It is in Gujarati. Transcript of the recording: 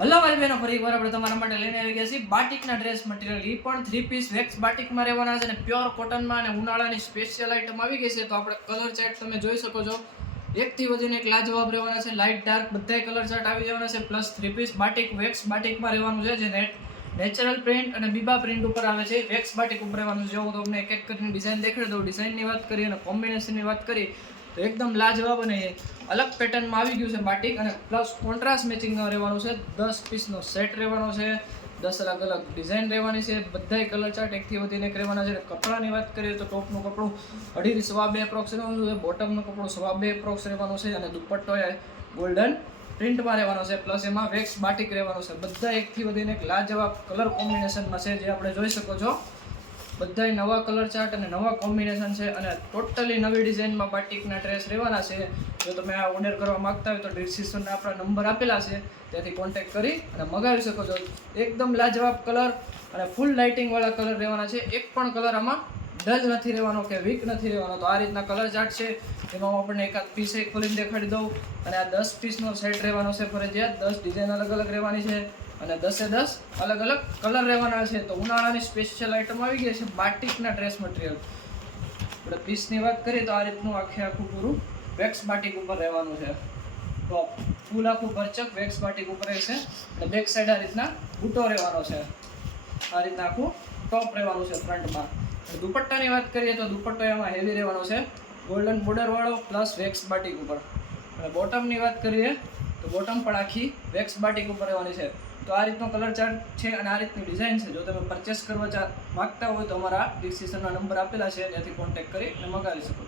હલો ભાઈ બહેનો, ફરી એકવાર આપણે તમારા માટે લઈને આવી ગયા છીએ બાટિકના ડ્રેસ મટીરિયલ. એ પણ 3 પીસ વેક્સ બાટિકમાં રહેવાના છે અને પ્યોર કોટનમાં અને ઉનાળાની સ્પેશિયલ આઇટમ આવી ગઈ છે. તો આપણે કલર ચાર્ટ તમે જોઈ શકો છો, એકથી વધીને એક લાજવાબ રહેવાના છે. લાઇટ ડાર્ક બધાય કલર ચાર્ટ આવી જવાના છે. પ્લસ 3 પીસ બાટિક વેક્સ બાટિકમાં રહેવાનું છે, જે નેચરલ પ્રિન્ટ અને બીબા પ્રિન્ટ ઉપર આવે છે. વેક્સ બાટિક ઉપર રહેવાનું છે. હું તમને એક એક કરીને ડિઝાઇન દેખાડી દઉં. ડિઝાઇનની વાત કરીએ અને કોમ્બિનેશનની વાત કરીએ તો એકદમ લાજવાબ અને અલગ પેટર્નમાં આવી ગયું છે બાટિક. અને પ્લસ કોન્ટ્રાસ્ટ મેચિંગમાં રહેવાનું છે. 10 પીસનો સેટ રહેવાનો છે. 10 અલગ અલગ ડિઝાઇન રહેવાની છે. બધાય કલર ચાર્ટ એકથી વધીને એક રહેવાના છે. કપડાની વાત કરીએ તો ટોપનું કપડું 2.5 સવા 2 એપ્રોક્સ રહેવાનું છે. બોટમનું કપડું સવા 2 એપ્રોક્સ રહેવાનું છે. અને દુપટ્ટો એ ગોલ્ડન પ્રિન્ટમાં રહેવાનો છે. પ્લસ એમાં વેક્સ બાટિક રહેવાનો છે. બધા એકથી વધીને એક લાજવાબ કલર કોમ્બિનેશનમાં છે, જે આપણે જોઈ શકો છો. બધાય નવા કલર ચાર્ટ અને નવા કોમ્બિનેશન છે અને ટોટલી નવી ડિઝાઇનમાં બાટિકના ડ્રેસ રહેવાના છે. જો તમે આ ઓર્ડર કરવા માંગતા હોય તો ડિસ્ક્રિપ્શનમાં આપણા નંબર આપેલા છે, ત્યાંથી કોન્ટેક્ટ કરી અને મગાવી શકો છો. એકદમ લાજવાબ કલર અને ફૂલ લાઇટિંગવાળા કલર રહેવાના છે. એક પણ કલર આમાં ડલ નથી રહેવાનો કે વીક નથી રહેવાનો. તો આ રીતના કલર ચાર્ટ છે. એમાં હું આપણને એકાદ પીસ ખોલીને દેખાડી દઉં. અને આ 10 પીસનો સેટ રહેવાનો છે ફરજિયાત. 10 ડિઝાઇન અલગ અલગ રહેવાની છે અને 10 અલગ અલગ કલર રહેવાના છે. તો ઉનાળાની સ્પેશિયલ આઇટમ આવી ગઈ છે બાટિકના ડ્રેસ મટીરિયલ. આપણે પીસની વાત કરીએ તો આ રીતનું આખું પૂરું વેક્સ બાટિક ઉપર રહેવાનું છે. તો ફૂલ આખું ભરચક વેક્સ બાટિક ઉપર રહેશે. અને બેક સાઈડ આ રીતના બૂટો રહેવાનો છે. આ રીતના આખું ટોપ રહેવાનું છે ફ્રન્ટમાં. દુપટ્ટાની વાત કરીએ તો દુપટ્ટો એમાં હેવી રહેવાનો છે, ગોલ્ડન બોર્ડર વાળો પ્લસ વેક્સ બાટિક ઉપર. અને બોટમની વાત કરીએ તો બોટમ પણ આખી વેક્સ બાટિક ઉપર રહેવાની છે. તો આ રીતનો કલર ચાર્ટ છે અને આ રીતની ડિઝાઇન છે. જો તમે પરચેસ કરવા માંગતા હોય તો અમારા ડિસ્ક્રિપ્શનના નંબર આપેલા છે, ત્યાંથી કોન્ટેક્ટ કરી અને મગાવી શકો છો.